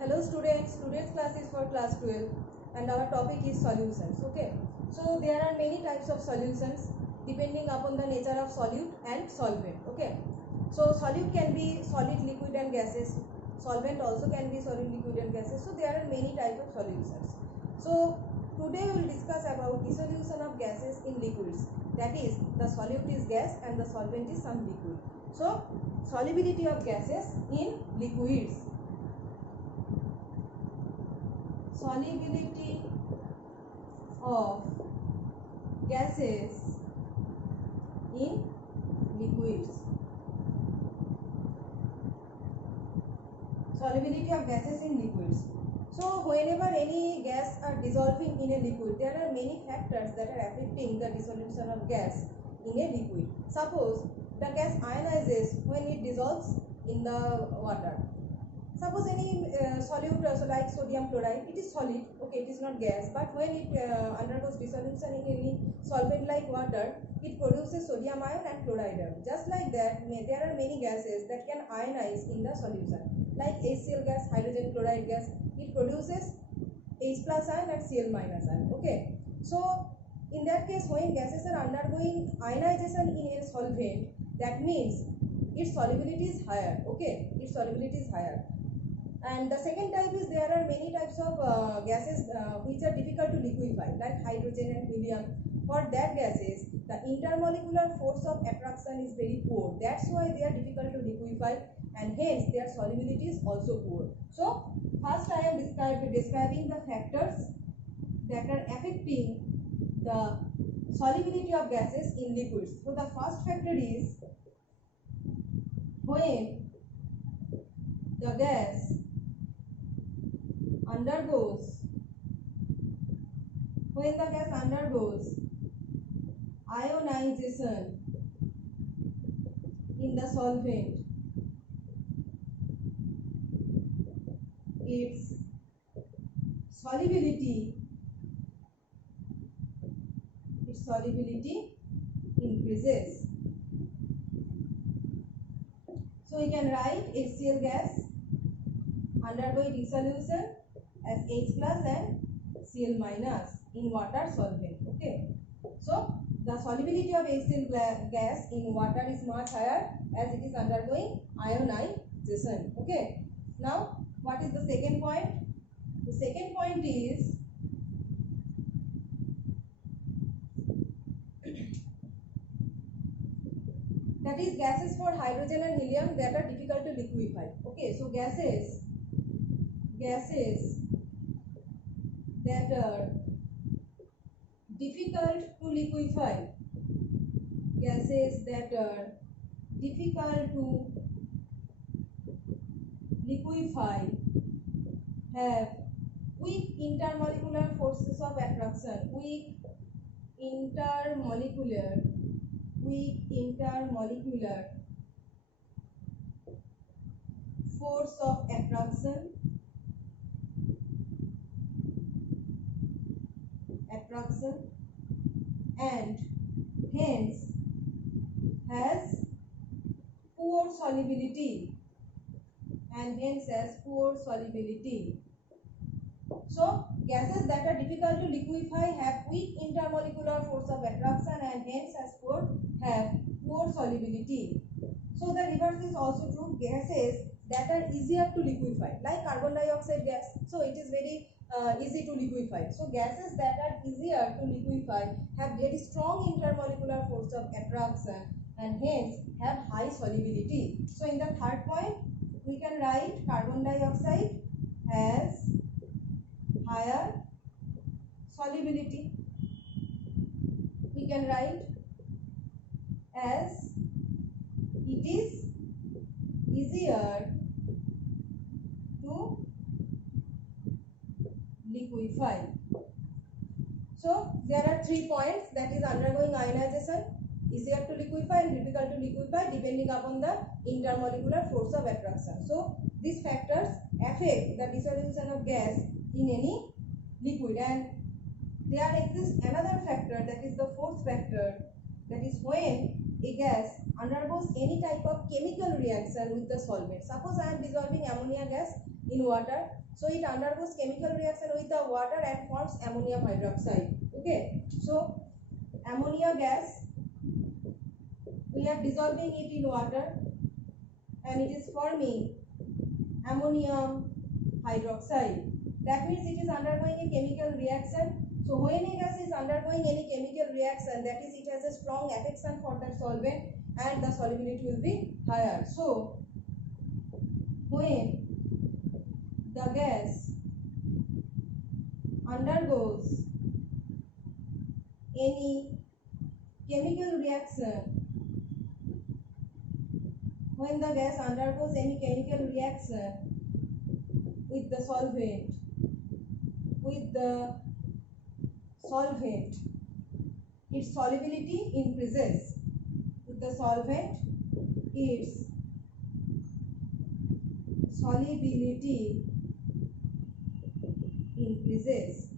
Hello students, today's class is for class 12 and our topic is solutions. Okay, so there are many types of solutions depending upon the nature of solute and solvent. Okay, so solute can be solid, liquid and gases. Solvent also can be solid, liquid and gases. So there are many types of solutions. So today we will discuss about dissolution of gases in liquids. That is, the solute is gas and the solvent is some liquid. So solubility of gases in liquids. Solubility of gases in liquids. Solubility of gases in liquids. So whenever any gas are dissolving in a liquid, there are many factors that are affecting the dissolution of gas in a liquid. Suppose the gas ionizes when it dissolves in the water. Suppose any solute also like sodium chloride, it is solid, okay, it is not gas, but when it undergoes dissolution in any solvent like water, it produces sodium ion and chloride ion. Just like that, there are many gases that can ionize in the solution, like HCl gas, hydrogen chloride gas, it produces H plus ion and Cl minus ion. Okay, so in that case, when gases are undergoing ionization in a solvent, that means its solubility is higher. Okay, its solubility is higher. And the second type is there are many types of gases which are difficult to liquefy, like hydrogen and helium. For that gases, the intermolecular force of attraction is very poor. That's why they are difficult to liquefy and hence their solubility is also poor. So first I am describing the factors that are affecting the solubility of gases in liquids. So the first factor is when the gas undergoes ionization in the solvent, its solubility increases. So we can write HCl gas undergoing dissolution as H plus and Cl minus in water solvent. Okay, so the solubility of HCl gas in water is much higher as it is undergoing ionization. Okay, now what is the second point? The second point is that is gases for hydrogen and helium that are difficult to liquefy. Okay, so gases that are difficult to liquefy, gases that are difficult to liquefy have weak intermolecular forces of attraction, weak intermolecular force of attraction and hence has poor solubility So gases that are difficult to liquefy have weak intermolecular force of attraction and hence have poor solubility. So the reverse is also true. Gases that are easier to liquefy, like carbon dioxide gas, so it is very easy to liquefy. So gases that are easier to liquefy have very strong intermolecular force of attraction and hence have high solubility. So in the third point, we can write carbon dioxide has higher solubility. We can write as it is easier to liquefy. So there are 3 points, that is undergoing ionization, easier to liquefy and difficult to liquefy depending upon the intermolecular force of attraction. So these factors affect the dissolution of gas in any liquid, and there exists another factor, that is the fourth factor, that is when a gas undergoes any type of chemical reaction with the solvent. Suppose I am dissolving ammonia gas in water. So it undergoes chemical reaction with the water and forms ammonium hydroxide. Okay, so ammonia gas, we are dissolving it in water and it is forming ammonium hydroxide. That means it is undergoing a chemical reaction. So when a gas is undergoing any chemical reaction, that is, it has a strong affection for that solvent and the solubility will be higher. So when the gas undergoes any chemical reaction, when the gas undergoes any chemical reaction with the solvent, its solubility increases. With the solvent, its solubility increases.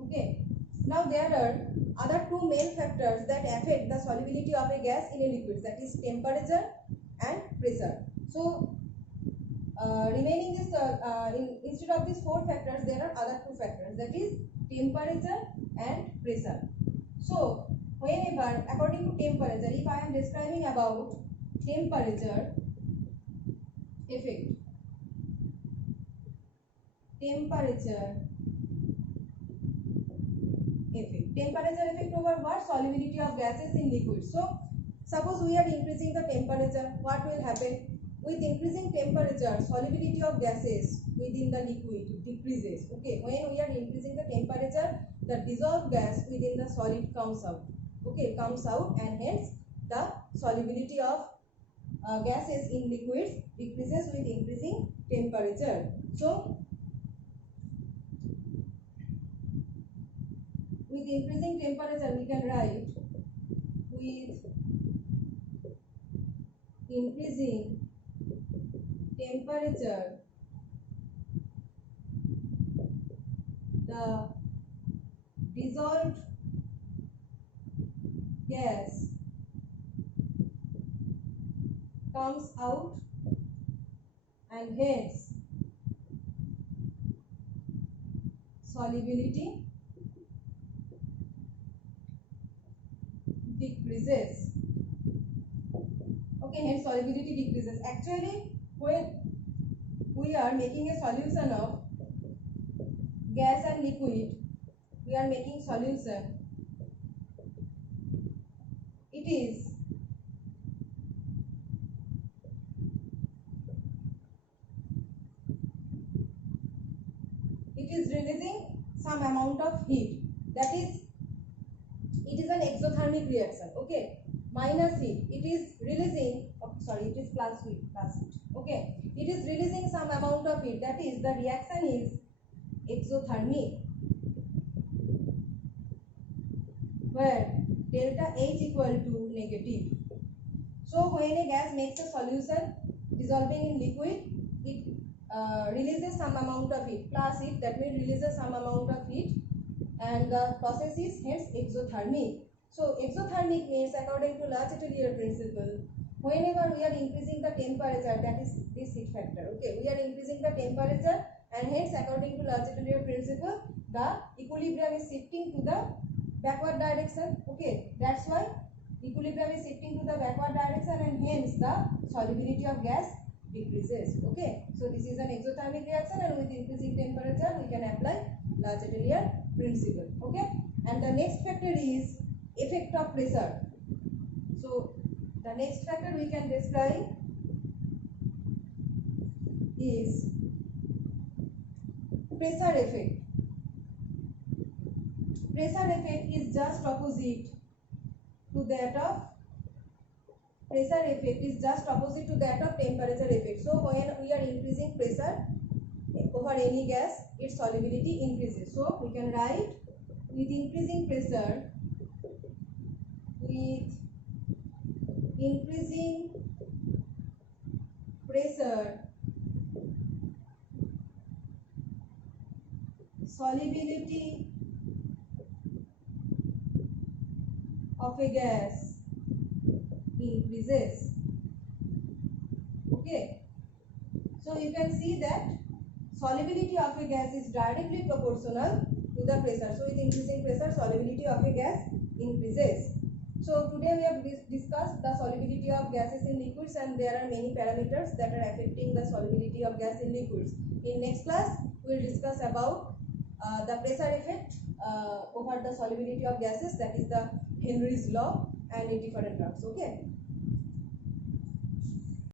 Okay. Now there are other two main factors that affect the solubility of a gas in a liquid, that is temperature and pressure. So remaining this instead of these four factors, there are other two factors, that is temperature and pressure. So whenever, according to temperature, if I am describing about temperature effect, temperature effect over what? Solubility of gases in liquids. So suppose we are increasing the temperature, what will happen? With increasing temperature, solubility of gases within the liquid decreases. Okay, when we are increasing the temperature, the dissolved gas within the solid comes out. Okay, comes out, and hence the solubility of gases in liquids decreases with increasing temperature. So with increasing temperature, we can write, with increasing temperature, the dissolved gas comes out, and hence solubility decreases. Okay, hence solubility decreases. Actually, when we are making a solution of gas and liquid, we are making solution, it is releasing some amount of heat, that is, it is an exothermic reaction. Okay, minus heat, it is releasing, oh, sorry, it is plus heat. Okay, it is releasing some amount of heat, that is, the reaction is exothermic, where delta H equal to negative. So when a gas makes a solution dissolving in liquid, it releases some amount of heat, plus heat, that means releases some amount of heat, and the process is hence exothermic. So exothermic means, according to Le Chatelier principle, whenever we are increasing the temperature, that is this heat factor. Okay, we are increasing the temperature, and hence according to Le Chatelier principle, the equilibrium is shifting to the backward direction. Okay, that's why equilibrium is shifting to the backward direction, and hence the solubility of gas decreases. Okay, so this is an exothermic reaction, and with increasing temperature we can apply Le Chatelier principle. Okay, and the next factor is effect of pressure. So the next factor we can describe is pressure effect. Pressure effect is just opposite to that of temperature effect. So when we are increasing pressure over any gas, its solubility increases. So we can write, with increasing pressure, solubility of a gas increases. Okay, you can see that solubility of a gas is directly proportional to the pressure. So with increasing pressure, solubility of a gas increases. So today we have discussed the solubility of gases in liquids, and there are many parameters that are affecting the solubility of gas in liquids. In next class, we will discuss about the pressure effect over the solubility of gases, that is the Henry's law and different terms. Okay.